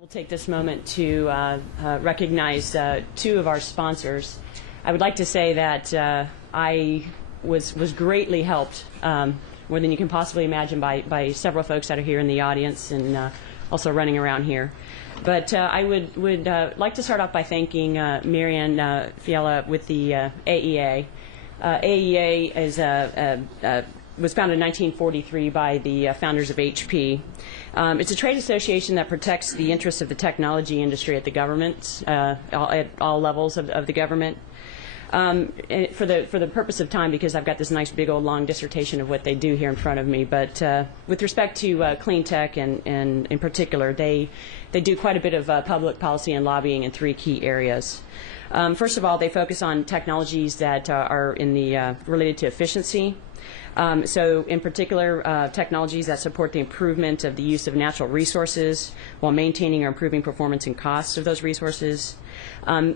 We'll take this moment to recognize two of our sponsors. I would like to say that I was greatly helped, more than you can possibly imagine, by several folks that are here in the audience and also running around here. But I would like to start off by thanking Marianne Fiala with the AEA. AEA is was founded in 1943 by the founders of HP. It's a trade association that protects the interests of the technology industry at the government, at all levels of the government. For the purpose of time, because I've got this nice big old long dissertation of what they do here in front of me, but with respect to clean tech and in particular, they do quite a bit of public policy and lobbying in three key areas. First of all, they focus on technologies that are related to efficiency. So in particular, technologies that support the improvement of the use of natural resources while maintaining or improving performance and costs of those resources.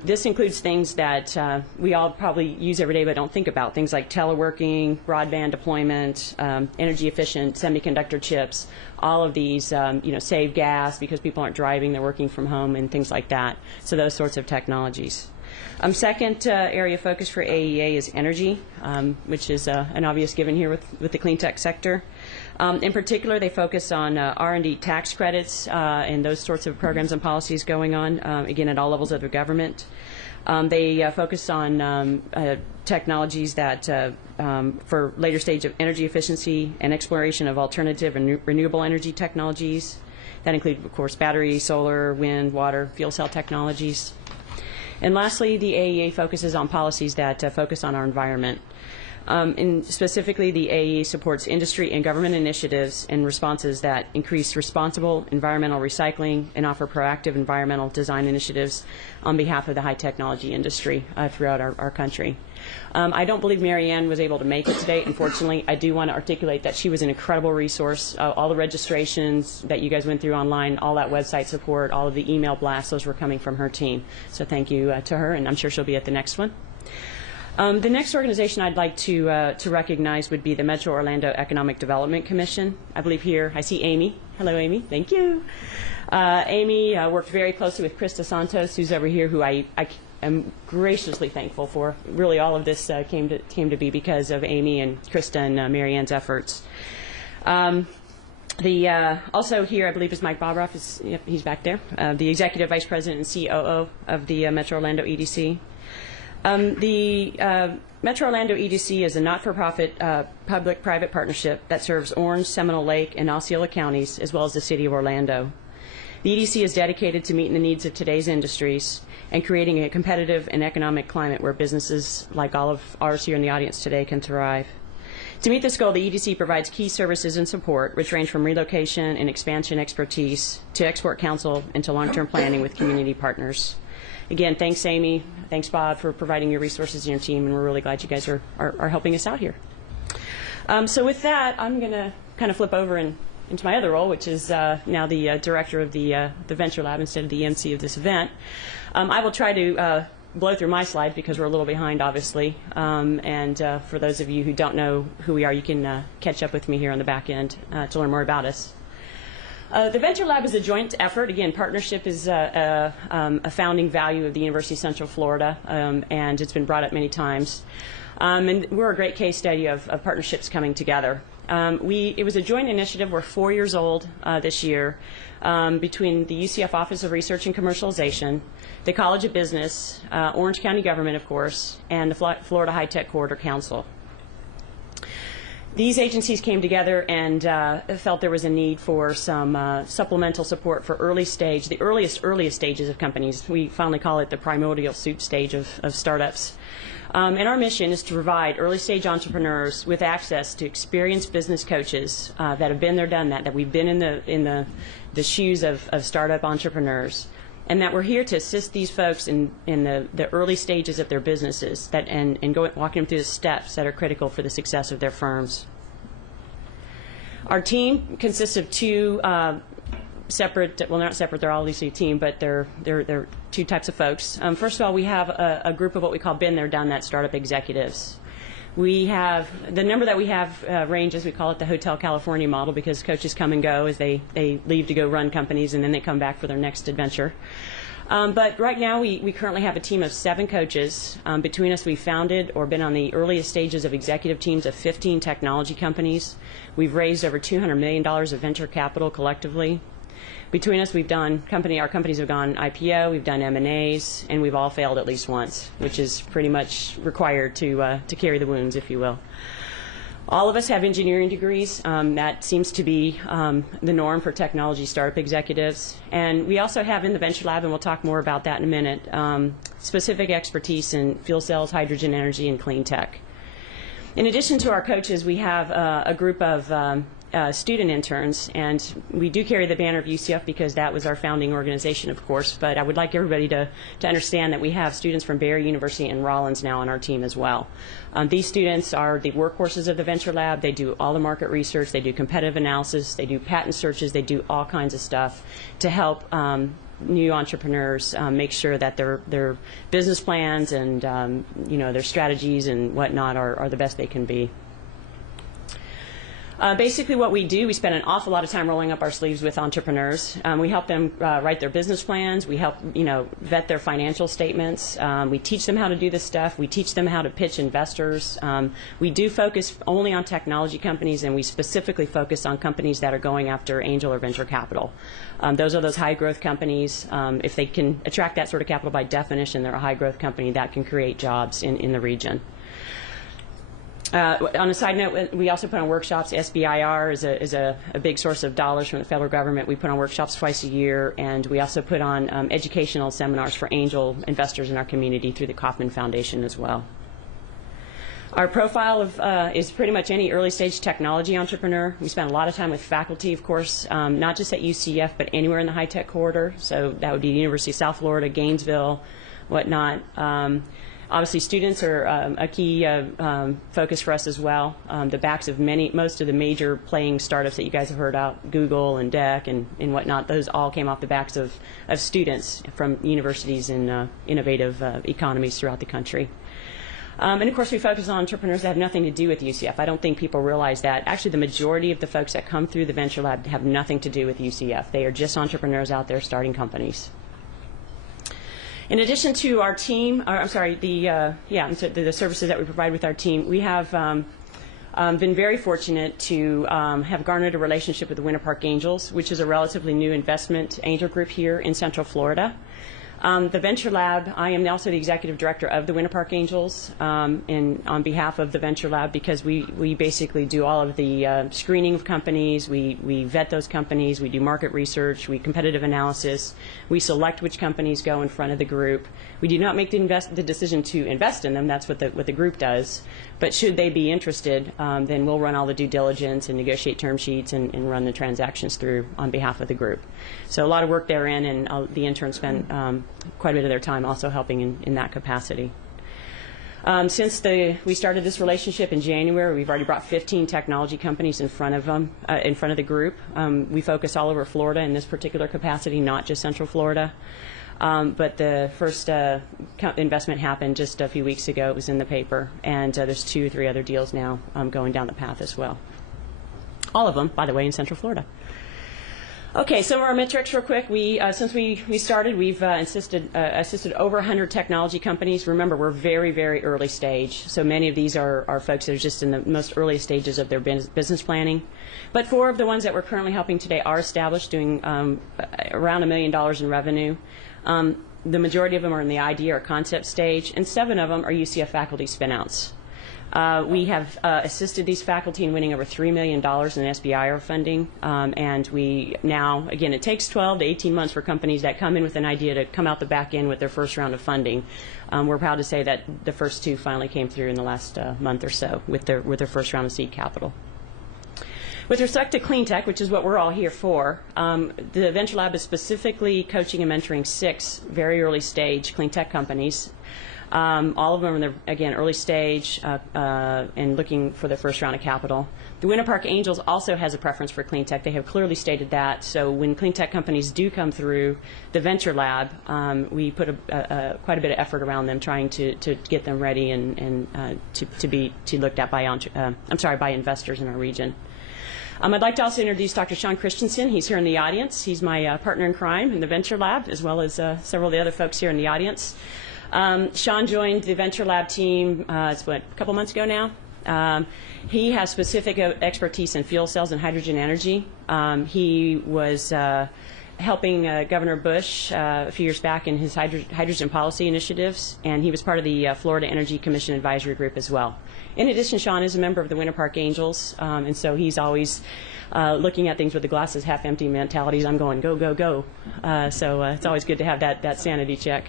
This includes things that we all probably use every day but don't think about, things like teleworking, broadband deployment, energy efficient semiconductor chips. All of these save gas because people aren't driving, they're working from home and things like that. So those sorts of technologies. Second area of focus for AEA is energy, which is an obvious given here with the clean tech sector. In particular, they focus on R&D tax credits and those sorts of programs and policies going on, again, at all levels of the government. They focus on technologies that for later stage of energy efficiency and exploration of alternative and renewable energy technologies. That include, of course, battery, solar, wind, water, fuel cell technologies. And lastly, the AEA focuses on policies that focus on our environment. And specifically, the AEA supports industry and government initiatives and responses that increase responsible environmental recycling and offer proactive environmental design initiatives on behalf of the high technology industry throughout our country. I don't believe Marianne was able to make it today. Unfortunately, I do want to articulate that she was an incredible resource. All the registrations that you guys went through online, all that website support, all of the email blasts, those were coming from her team. So thank you to her, and I'm sure she'll be at the next one. The next organization I'd like to recognize would be the Metro Orlando Economic Development Commission. I believe here I see Amy. Hello, Amy. Thank you. Amy worked very closely with Krista Santos, who's over here, who I am graciously thankful for. Really, all of this came to be because of Amy and Krista and Marianne's efforts. Also here, I believe, is Mike Bobroff. Yep, he's back there. The Executive Vice President and COO of the Metro Orlando EDC. The Metro Orlando EDC is a not-for-profit public-private partnership that serves Orange, Seminole Lake, and Osceola counties, as well as the city of Orlando. The EDC is dedicated to meeting the needs of today's industries and creating a competitive and economic climate where businesses like all of ours here in the audience today can thrive. To meet this goal, the EDC provides key services and support, which range from relocation and expansion expertise to export counsel and to long-term planning with community partners. Again, thanks, Amy. Thanks, Bob, for providing your resources and your team, and we're really glad you guys are helping us out here. So with that, I'm going to kind of flip over into my other role, which is now the director of the Venture Lab instead of the MC of this event. I will try to blow through my slides because we're a little behind, obviously. And for those of you who don't know who we are, you can catch up with me here on the back end to learn more about us. The Venture Lab is a joint effort. Again, partnership is a founding value of the University of Central Florida, and it's been brought up many times. And we're a great case study of partnerships coming together. It was a joint initiative. We're 4 years old this year between the UCF Office of Research and Commercialization, the College of Business, Orange County Government, of course, and the Florida High Tech Corridor Council. These agencies came together and felt there was a need for some supplemental support for the earliest stages of companies. We finally call it the primordial soup stage of startups. And our mission is to provide early-stage entrepreneurs with access to experienced business coaches that have been there, done that we've been in the shoes of startup entrepreneurs, and that we're here to assist these folks in the early stages of their businesses and walking them through the steps that are critical for the success of their firms. Our team consists of two separate, well, they're not separate, they're obviously a team, but they're two types of folks. First of all, we have a group of what we call been there, done that startup executives. We have the number that we have ranges. We call it the Hotel California model because coaches come and go as they leave to go run companies, and then they come back for their next adventure. But right now we currently have a team of 7 coaches. Between us, we've founded or been on the earliest stages of executive teams of 15 technology companies. We've raised over $200 million of venture capital collectively. Between us, our companies have gone IPO, we've done M&As, and we've all failed at least once, which is pretty much required to carry the wounds, if you will. All of us have engineering degrees. That seems to be the norm for technology startup executives. And we also have in the Venture Lab, and we'll talk more about that in a minute, specific expertise in fuel cells, hydrogen energy, and clean tech. In addition to our coaches, we have a group of student interns, and we do carry the banner of UCF because that was our founding organization, of course, but I would like everybody to understand that we have students from Barry University and Rollins now on our team as well. These students are the workhorses of the Venture Lab. They do all the market research, they do competitive analysis, they do patent searches, they do all kinds of stuff to help new entrepreneurs make sure that their business plans and their strategies and whatnot are the best they can be. Basically what we do, we spend an awful lot of time rolling up our sleeves with entrepreneurs. We help them write their business plans. We help vet their financial statements. We teach them how to do this stuff. We teach them how to pitch investors. We do focus only on technology companies, and we specifically focus on companies that are going after angel or venture capital. Those are those high growth companies. If they can attract that sort of capital, by definition, they're a high growth company that can create jobs in the region. On a side note, we also put on workshops. SBIR is a big source of dollars from the federal government. We put on workshops twice a year, and we also put on educational seminars for angel investors in our community through the Kauffman Foundation as well. Our profile is pretty much any early stage technology entrepreneur. We spend a lot of time with faculty, of course, not just at UCF, but anywhere in the high-tech corridor. So that would be the University of South Florida, Gainesville, whatnot. Obviously, students are a key focus for us as well. The backs of most of the major playing startups that you guys have heard about, Google and DEC and whatnot, those all came off the backs of students from universities in innovative economies throughout the country. And of course, we focus on entrepreneurs that have nothing to do with UCF. I don't think people realize that. Actually, the majority of the folks that come through the Venture Lab have nothing to do with UCF. They are just entrepreneurs out there starting companies. In addition to our team, the services that we provide with our team, we have been very fortunate to have garnered a relationship with the Winter Park Angels, which is a relatively new investment angel group here in Central Florida. The Venture Lab, I am also the executive director of the Winter Park Angels on behalf of the Venture Lab, because we basically do all of the screening of companies, we vet those companies, we do market research, we competitive analysis, we select which companies go in front of the group. We do not make the decision to invest in them, that's what the group does, but should they be interested, then we'll run all the due diligence and negotiate term sheets and run the transactions through on behalf of the group. So a lot of work therein, and the interns spend quite a bit of their time also helping in that capacity. Since we started this relationship in January, we've already brought 15 technology companies in front of the group. We focus all over Florida in this particular capacity, not just Central Florida. But the first investment happened just a few weeks ago. It was in the paper, and there's 2 or 3 other deals now going down the path as well. All of them, by the way, in Central Florida. Okay, some of our metrics real quick. Since we started, we've assisted over 100 technology companies. Remember, we're very, very early stage, so many of these are folks that are just in the most early stages of their business planning. But 4 of the ones that we're currently helping today are established, doing around $1 million in revenue. The majority of them are in the idea or concept stage, and 7 of them are UCF faculty spinouts. We have assisted these faculty in winning over $3 million in SBIR funding, and we now, again, it takes 12 to 18 months for companies that come in with an idea to come out the back end with their first round of funding. We're proud to say that the first 2 finally came through in the last month or so with their first round of seed capital. With respect to clean tech, which is what we're all here for, the Venture Lab is specifically coaching and mentoring 6 very early stage clean tech companies. All of them are, again, early stage and looking for their first round of capital. The Winter Park Angels also has a preference for clean tech. They have clearly stated that. So when clean tech companies do come through the Venture Lab, we put quite a bit of effort around them, trying to get them ready and to be looked at by investors in our region. I'd like to also introduce Dr. Sean Christensen. He's here in the audience. He's my partner in crime in the Venture Lab, as well as several of the other folks here in the audience. Sean joined the Venture Lab team, a couple months ago now. He has specific expertise in fuel cells and hydrogen energy. He was helping Governor Bush a few years back in his hydrogen policy initiatives, and he was part of the Florida Energy Commission Advisory Group as well. In addition, Sean is a member of the Winter Park Angels, and so he's always looking at things with the glasses half empty mentalities. I'm going, go, go, go. So it's always good to have that sanity check.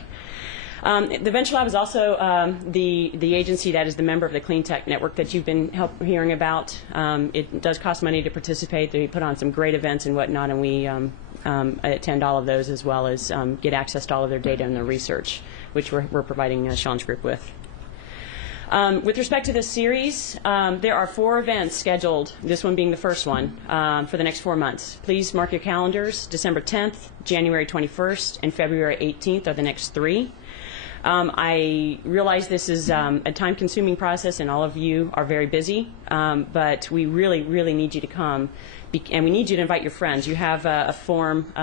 The Venture Lab is also the agency that is the member of the Clean Tech Network that you've been hearing about. It does cost money to participate. They put on some great events and whatnot, and we attend all of those, as well as get access to all of their data and their research, which we're providing Sean's group with. With respect to this series, there are 4 events scheduled, this one being the first one, for the next 4 months. Please mark your calendars. December 10th, January 21st, and February 18th are the next 3. I realize this is a time-consuming process, and all of you are very busy, but we really, really need you to come, and we need you to invite your friends. You have a form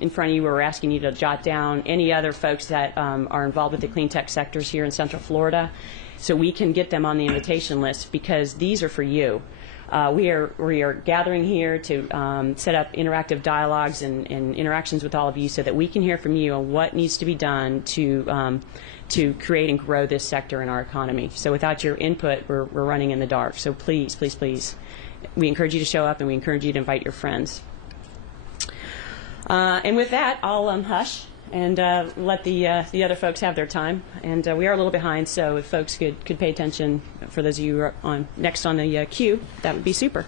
in front of you where we're asking you to jot down any other folks that are involved with the clean tech sectors here in Central Florida, so we can get them on the invitation list, because these are for you. We are gathering here to set up interactive dialogues and interactions with all of you, so that we can hear from you on what needs to be done to create and grow this sector in our economy. So without your input, we're running in the dark. So please, please, please, we encourage you to show up, and we encourage you to invite your friends. And with that, I'll hush and let the other folks have their time. And we are a little behind, so if folks could pay attention, for those of you who are next on the queue, that would be super.